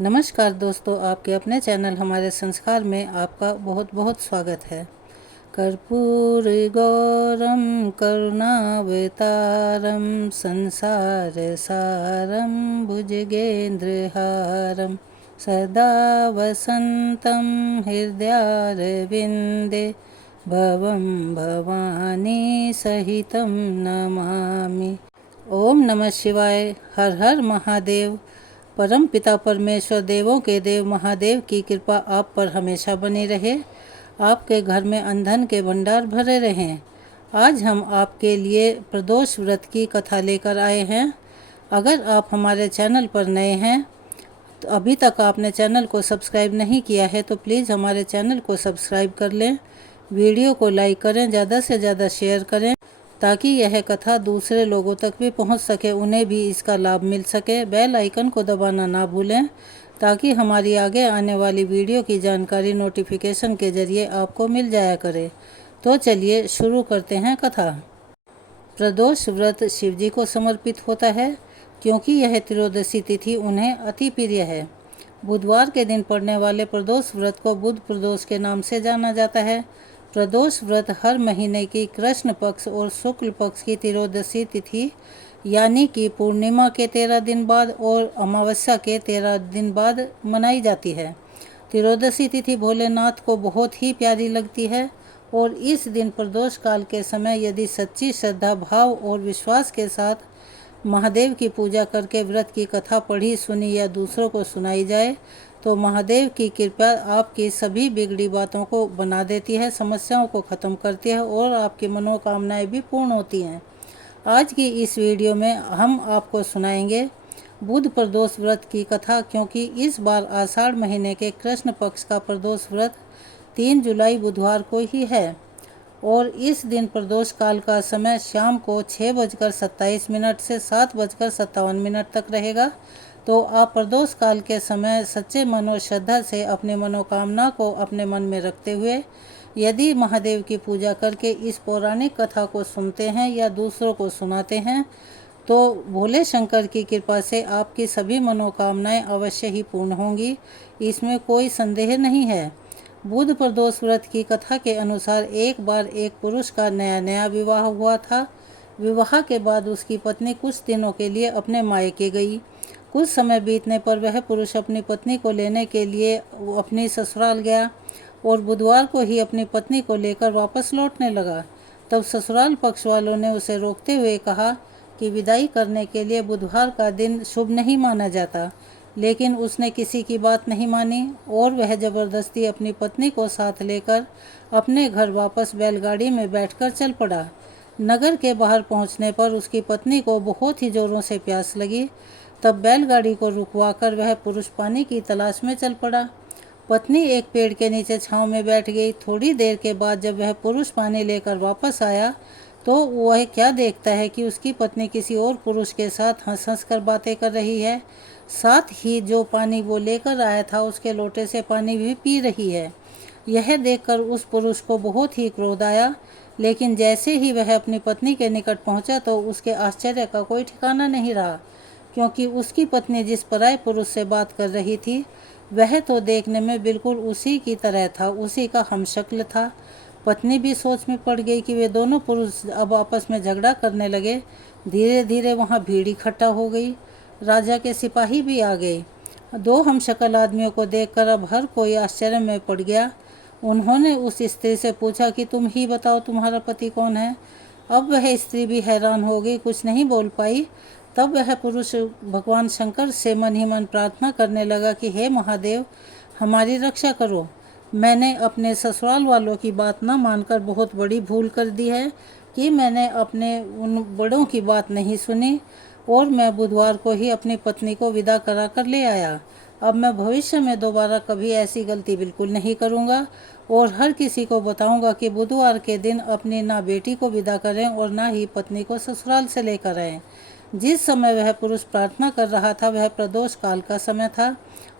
नमस्कार दोस्तों, आपके अपने चैनल हमारे संस्कार में आपका बहुत बहुत स्वागत है। कर्पूर गौरम करुणावतारम संसार सारम भुजगेंद्रहारम सदा वसंतम हृदयारविंदे भवं भवानी सहितं नमामि। ओम नमः शिवाय। हर हर महादेव। परम पिता परमेश्वर देवों के देव महादेव की कृपा आप पर हमेशा बनी रहे। आपके घर में अन्न के भंडार भरे रहें। आज हम आपके लिए प्रदोष व्रत की कथा लेकर आए हैं। अगर आप हमारे चैनल पर नए हैं तो अभी तक आपने चैनल को सब्सक्राइब नहीं किया है तो प्लीज़ हमारे चैनल को सब्सक्राइब कर लें। वीडियो को लाइक करें, ज़्यादा से ज़्यादा शेयर करें ताकि यह कथा दूसरे लोगों तक भी पहुंच सके, उन्हें भी इसका लाभ मिल सके। बेल आइकन को दबाना ना भूलें ताकि हमारी आगे आने वाली वीडियो की जानकारी नोटिफिकेशन के ज़रिए आपको मिल जाया करे। तो चलिए शुरू करते हैं कथा। प्रदोष व्रत शिव जी को समर्पित होता है क्योंकि यह त्रयोदशी तिथि उन्हें अति प्रिय है। बुधवार के दिन पड़ने वाले प्रदोष व्रत को बुध प्रदोष के नाम से जाना जाता है। प्रदोष व्रत हर महीने की कृष्ण पक्ष और शुक्ल पक्ष की त्रयोदशी तिथि यानी कि पूर्णिमा के 13 दिन बाद और अमावस्या के 13 दिन बाद मनाई जाती है। त्रयोदशी तिथि भोलेनाथ को बहुत ही प्यारी लगती है और इस दिन प्रदोष काल के समय यदि सच्ची श्रद्धा भाव और विश्वास के साथ महादेव की पूजा करके व्रत की कथा पढ़ी सुनी या दूसरों को सुनाई जाए तो महादेव की कृपा आपकी सभी बिगड़ी बातों को बना देती है, समस्याओं को ख़त्म करती है और आपकी मनोकामनाएं भी पूर्ण होती हैं। आज की इस वीडियो में हम आपको सुनाएंगे बुध प्रदोष व्रत की कथा, क्योंकि इस बार आषाढ़ महीने के कृष्ण पक्ष का प्रदोष व्रत 3 जुलाई बुधवार को ही है और इस दिन प्रदोष काल का समय शाम को 6:27 से 7:57 तक रहेगा। तो आप प्रदोष काल के समय सच्चे मन और श्रद्धा से अपनी मनोकामना को अपने मन में रखते हुए यदि महादेव की पूजा करके इस पौराणिक कथा को सुनते हैं या दूसरों को सुनाते हैं तो भोले शंकर की कृपा से आपकी सभी मनोकामनाएं अवश्य ही पूर्ण होंगी, इसमें कोई संदेह नहीं है। बुध प्रदोष व्रत की कथा के अनुसार एक बार एक पुरुष का नया विवाह हुआ था। विवाह के बाद उसकी पत्नी कुछ दिनों के लिए अपने मायके गई। कुछ समय बीतने पर वह पुरुष अपनी पत्नी को लेने के लिए अपनी ससुराल गया और बुधवार को ही अपनी पत्नी को लेकर वापस लौटने लगा। तब ससुराल पक्ष वालों ने उसे रोकते हुए कहा कि विदाई करने के लिए बुधवार का दिन शुभ नहीं माना जाता, लेकिन उसने किसी की बात नहीं मानी और वह जबरदस्ती अपनी पत्नी को साथ लेकर अपने घर वापस बैलगाड़ी में बैठकर चल पड़ा। नगर के बाहर पहुंचने पर उसकी पत्नी को बहुत ही जोरों से प्यास लगी। तब बैलगाड़ी को रुकवाकर वह पुरुष पानी की तलाश में चल पड़ा। पत्नी एक पेड़ के नीचे छांव में बैठ गई। थोड़ी देर के बाद जब वह पुरुष पानी लेकर वापस आया तो वह क्या देखता है कि उसकी पत्नी किसी और पुरुष के साथ हंस हंस कर बातें कर रही है। साथ ही जो पानी वो लेकर आया था उसके लोटे से पानी भी पी रही है। यह देखकर उस पुरुष को बहुत ही क्रोध आया, लेकिन जैसे ही वह अपनी पत्नी के निकट पहुंचा तो उसके आश्चर्य का कोई ठिकाना नहीं रहा, क्योंकि उसकी पत्नी जिस पराये पुरुष से बात कर रही थी वह तो देखने में बिल्कुल उसी की तरह था, उसी का हमशक्ल था। पत्नी भी सोच में पड़ गई कि वे दोनों पुरुष अब आपस में झगड़ा करने लगे। धीरे धीरे वहाँ भीड़ इकट्ठा हो गई। राजा के सिपाही भी आ गए। दो हमशक्ल आदमियों को देखकर अब हर कोई आश्चर्य में पड़ गया। उन्होंने उस स्त्री से पूछा कि तुम ही बताओ तुम्हारा पति कौन है। अब वह स्त्री भी हैरान हो गई, कुछ नहीं बोल पाई। तब वह पुरुष भगवान शंकर से मन ही मन प्रार्थना करने लगा कि हे महादेव, हमारी रक्षा करो। मैंने अपने ससुराल वालों की बात न मानकर बहुत बड़ी भूल कर दी है कि मैंने अपने उन बड़ों की बात नहीं सुनी और मैं बुधवार को ही अपनी पत्नी को विदा करा कर ले आया। अब मैं भविष्य में दोबारा कभी ऐसी गलती बिल्कुल नहीं करूँगा और हर किसी को बताऊँगा कि बुधवार के दिन अपनी ना बेटी को विदा करें और ना ही पत्नी को ससुराल से लेकर आएँ। जिस समय वह पुरुष प्रार्थना कर रहा था वह प्रदोष काल का समय था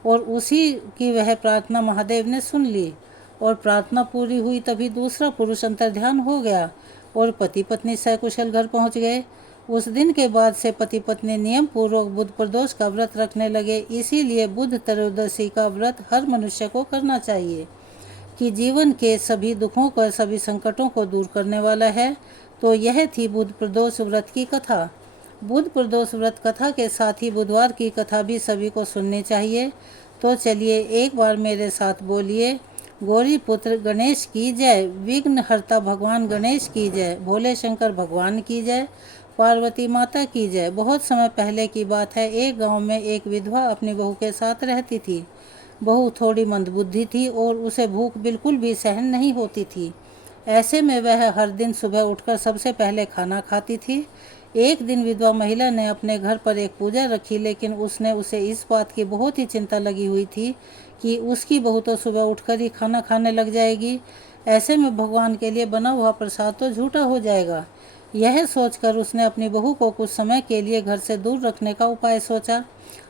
और उसी की वह प्रार्थना महादेव ने सुन ली और प्रार्थना पूरी हुई तभी दूसरा पुरुष अंतर्ध्यान हो गया और पति पत्नी सकुशल घर पहुंच गए। उस दिन के बाद से पति पत्नी नियम पूर्वक बुध प्रदोष का व्रत रखने लगे। इसीलिए बुध त्रयोदशी का व्रत हर मनुष्य को करना चाहिए कि जीवन के सभी दुखों को, सभी संकटों को दूर करने वाला है। तो यह थी बुध प्रदोष व्रत की कथा। बुध प्रदोष व्रत कथा के साथ ही बुधवार की कथा भी सभी को सुननी चाहिए। तो चलिए एक बार मेरे साथ बोलिए, गौरी पुत्र गणेश की जय, विघ्न हरता भगवान गणेश की जय, भोले शंकर भगवान की जय, पार्वती माता की जय। बहुत समय पहले की बात है, एक गांव में एक विधवा अपनी बहू के साथ रहती थी। बहू थोड़ी मंदबुद्धि थी और उसे भूख बिल्कुल भी सहन नहीं होती थी। ऐसे में वह हर दिन सुबह उठकर सबसे पहले खाना खाती थी। एक दिन विधवा महिला ने अपने घर पर एक पूजा रखी, लेकिन उसने उसे इस बात की बहुत ही चिंता लगी हुई थी कि उसकी बहू तो सुबह उठकर ही खाना खाने लग जाएगी। ऐसे में भगवान के लिए बना हुआ प्रसाद तो झूठा हो जाएगा। यह सोचकर उसने अपनी बहू को कुछ समय के लिए घर से दूर रखने का उपाय सोचा।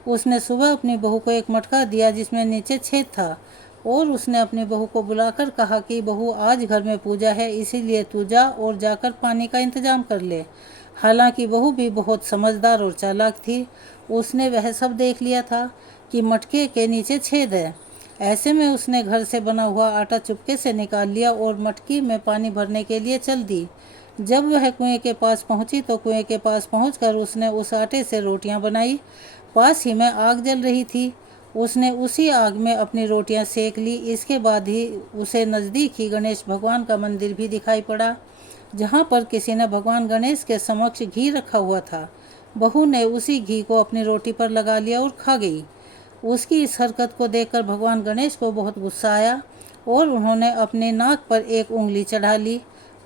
उसने सुबह अपनी बहू को एक मटका दिया जिसमें नीचे छेद था, और उसने अपनी बहू को बुलाकर कहा कि बहू, आज घर में पूजा है, इसीलिए तू जा और जाकर पानी का इंतजाम कर ले। हालांकि बहू भी बहुत समझदार और चालाक थी। उसने वह सब देख लिया था कि मटके के नीचे छेद है। ऐसे में उसने घर से बना हुआ आटा चुपके से निकाल लिया और मटकी में पानी भरने के लिए चल दी। जब वह कुएं के पास पहुंची तो कुएं के पास पहुंचकर उसने उस आटे से रोटियां बनाई। पास ही में आग जल रही थी। उसने उसी आग में अपनी रोटियां सेक ली। इसके बाद ही उसे नज़दीक ही गणेश भगवान का मंदिर भी दिखाई पड़ा, जहाँ पर किसी ने भगवान गणेश के समक्ष घी रखा हुआ था। बहू ने उसी घी को अपनी रोटी पर लगा लिया और खा गई। उसकी इस हरकत को देखकर भगवान गणेश को बहुत गुस्सा आया और उन्होंने अपने नाक पर एक उंगली चढ़ा ली।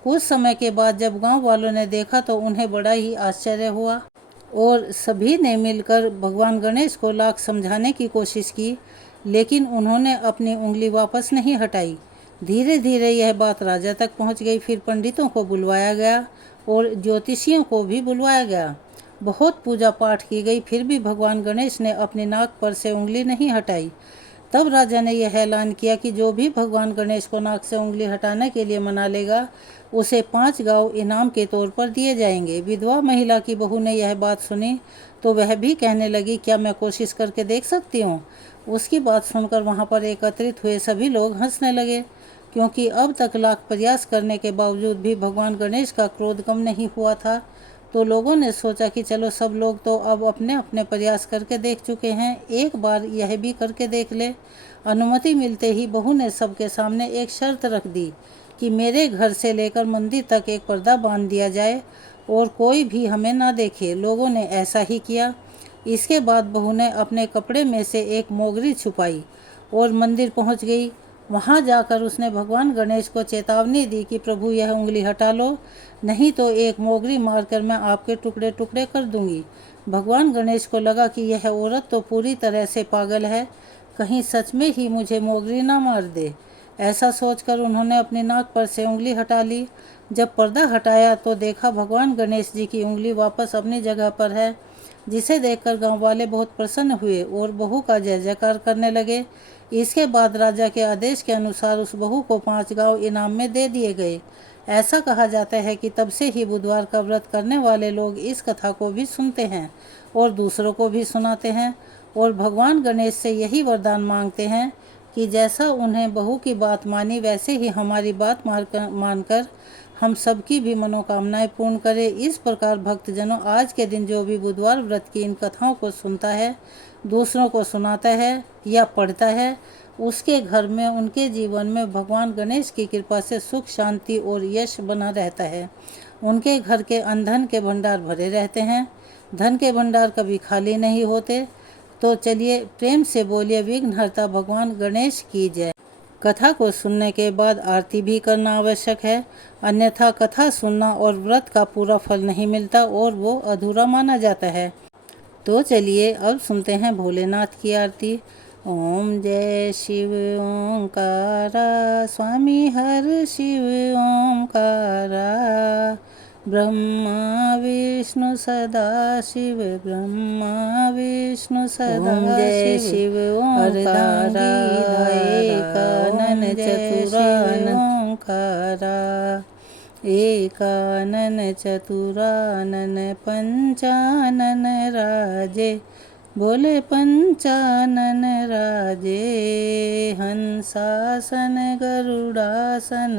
कुछ समय के बाद जब गांव वालों ने देखा तो उन्हें बड़ा ही आश्चर्य हुआ और सभी ने मिलकर भगवान गणेश को लाख समझाने की कोशिश की, लेकिन उन्होंने अपनी उंगली वापस नहीं हटाई। धीरे धीरे यह बात राजा तक पहुंच गई। फिर पंडितों को बुलवाया गया और ज्योतिषियों को भी बुलवाया गया। बहुत पूजा पाठ की गई, फिर भी भगवान गणेश ने अपनी नाक पर से उंगली नहीं हटाई। तब राजा ने यह ऐलान किया कि जो भी भगवान गणेश को नाक से उंगली हटाने के लिए मना लेगा, उसे 5 गांव इनाम के तौर पर दिए जाएंगे। विधवा महिला की बहू ने यह बात सुनी तो वह भी कहने लगी, क्या मैं कोशिश करके देख सकती हूँ। उसकी बात सुनकर वहाँ पर एकत्रित हुए सभी लोग हंसने लगे, क्योंकि अब तक लाख प्रयास करने के बावजूद भी भगवान गणेश का क्रोध कम नहीं हुआ था। तो लोगों ने सोचा कि चलो, सब लोग तो अब अपने अपने प्रयास करके देख चुके हैं, एक बार यह भी करके देख ले। अनुमति मिलते ही बहू ने सबके सामने एक शर्त रख दी कि मेरे घर से लेकर मंदिर तक एक पर्दा बांध दिया जाए और कोई भी हमें ना देखे। लोगों ने ऐसा ही किया। इसके बाद बहू ने अपने कपड़े में से एक मोगरी छुपाई और मंदिर पहुंच गई। वहां जाकर उसने भगवान गणेश को चेतावनी दी कि प्रभु, यह उंगली हटा लो, नहीं तो एक मोगरी मारकर मैं आपके टुकड़े टुकड़े कर दूंगी। भगवान गणेश को लगा कि यह औरत तो पूरी तरह से पागल है, कहीं सच में ही मुझे मोगरी ना मार दे। ऐसा सोचकर उन्होंने अपनी नाक पर से उंगली हटा ली। जब पर्दा हटाया तो देखा भगवान गणेश जी की उंगली वापस अपनी जगह पर है, जिसे देखकर गांव वाले बहुत प्रसन्न हुए और बहू का जय जयकार करने लगे। इसके बाद राजा के आदेश के अनुसार उस बहू को 5 गांव इनाम में दे दिए गए। ऐसा कहा जाता है कि तब से ही बुधवार का व्रत करने वाले लोग इस कथा को भी सुनते हैं और दूसरों को भी सुनाते हैं और भगवान गणेश से यही वरदान मांगते हैं कि जैसा उन्हें बहू की बात मानी, वैसे ही हमारी बात मानकर हम सबकी भी मनोकामनाएं पूर्ण करें। इस प्रकार भक्तजनों, आज के दिन जो भी बुधवार व्रत की इन कथाओं को सुनता है, दूसरों को सुनाता है या पढ़ता है, उसके घर में, उनके जीवन में भगवान गणेश की कृपा से सुख, शांति और यश बना रहता है। उनके घर के धन के भंडार भरे रहते हैं। धन के भंडार कभी खाली नहीं होते। तो चलिए प्रेम से बोलिए, विघ्नहर्ता भगवान गणेश की जय। कथा को सुनने के बाद आरती भी करना आवश्यक है, अन्यथा कथा सुनना और व्रत का पूरा फल नहीं मिलता और वो अधूरा माना जाता है। तो चलिए अब सुनते हैं भोलेनाथ की आरती। ओम जय शिव ओंकारा, स्वामी हर शिव ओंकारा, ब्रह्मा विष्णु सदा शिव, ब्रह्मा विष्णु सदा जय शिव ओंकारा, कानन चतुरानन ओंकारा। एकानन चतुरानन पंचानन राजे, बोले पंचानन राजे। हंसासन गरुड़ासन,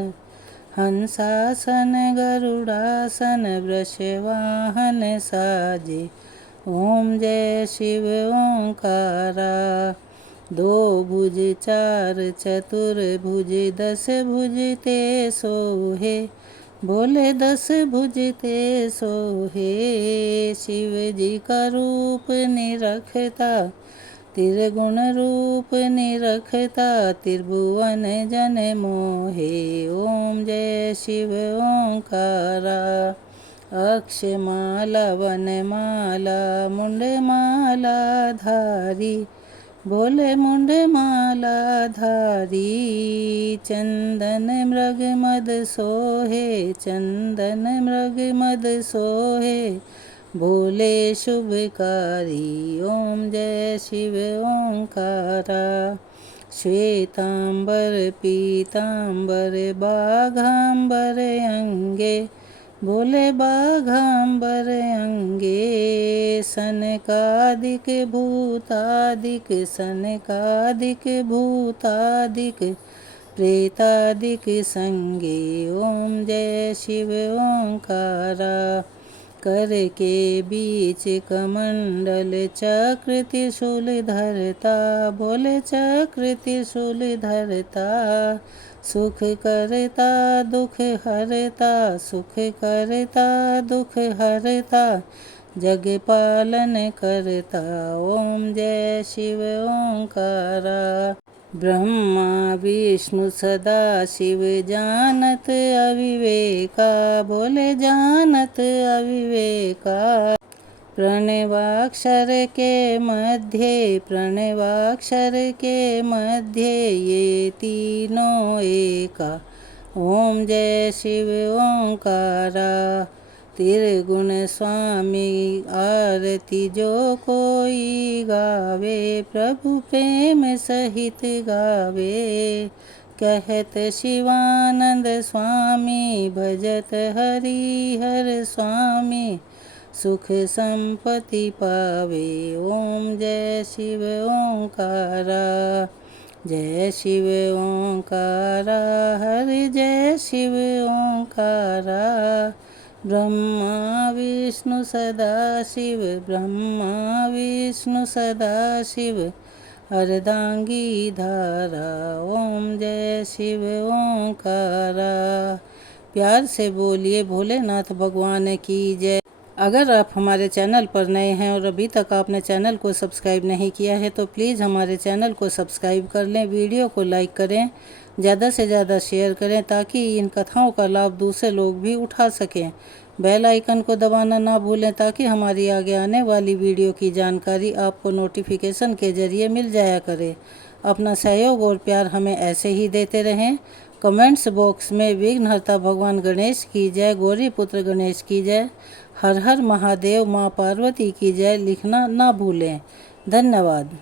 हंसासन गरुड़ासन, वृषवाहन साजे। ओम जय शिव ओंकारा। दो भुज चार चतुर्भुज, 10 भुज ते सोहे, बोले 10 भुज ते सोहे। शिव जी का रूप निरखता, त्रिगुण रूप निरखता, त्रिभुवन जन मोहे। ओम जय शिव ओंकारा। अक्षमाला वनमाला, मुंडमाला धारी, बोले मुंडमाला धारी। चंदन मृग मद सोहे, चंदन मृग मद सोहे, बोले शुभकारी। ओम जय शिव ओंकारा। श्वेतांबर पीतांबर, बाघांबर अंगे, बोले बाघांबर अंगे। सनकादिक भूतादिक, सनकादिक भूतादिक, प्रेतादिक संगे। ओम जय शिव ओंकारा। कर के बीच कमंडल, चक्र त्रिशूल धरता, बोले चक्र त्रिशूल धरता। सुख करता दुख हरता, सुख करता दुख हरता, जग पालन करता। ओम जय शिव ओंकारा। ब्रह्मा विष्णु सदा शिव, जानत अविवेका, बोले जानत अविवेका। प्रणवाक्षर के मध्य, प्रणवाक्षर के मध्य, ये तीनों एका। ओम जय शिव ओंकारा। त्रिगुण स्वामी आरती जो कोई गावे, प्रभु प्रेम सहित गावे। कहत शिवानंद स्वामी, भजत हरिहर स्वामी, सुख संपत्ति पावे। ओम जय शिव ओंकारा। जय शिव ओंकारा, हरि जय शिव ओंकारा। ब्रह्मा विष्णु सदा शिव, ब्रह्मा विष्णु सदा शिव, अर्धांगी धारा। ओम जय शिव ओंकारा। प्यार से बोलिए भोलेनाथ भगवान की जय। अगर आप हमारे चैनल पर नए हैं और अभी तक आपने चैनल को सब्सक्राइब नहीं किया है तो प्लीज़ हमारे चैनल को सब्सक्राइब कर लें, वीडियो को लाइक करें, ज़्यादा से ज़्यादा शेयर करें ताकि इन कथाओं का लाभ दूसरे लोग भी उठा सकें। बेल आइकन को दबाना ना भूलें ताकि हमारी आगे आने वाली वीडियो की जानकारी आपको नोटिफिकेशन के ज़रिए मिल जाया करे। अपना सहयोग और प्यार हमें ऐसे ही देते रहें। कमेंट्स बॉक्स में विघ्नहर्ता भगवान गणेश की जय, गौरी पुत्र गणेश की जय, हर हर महादेव, माँ पार्वती की जय लिखना ना भूलें। धन्यवाद।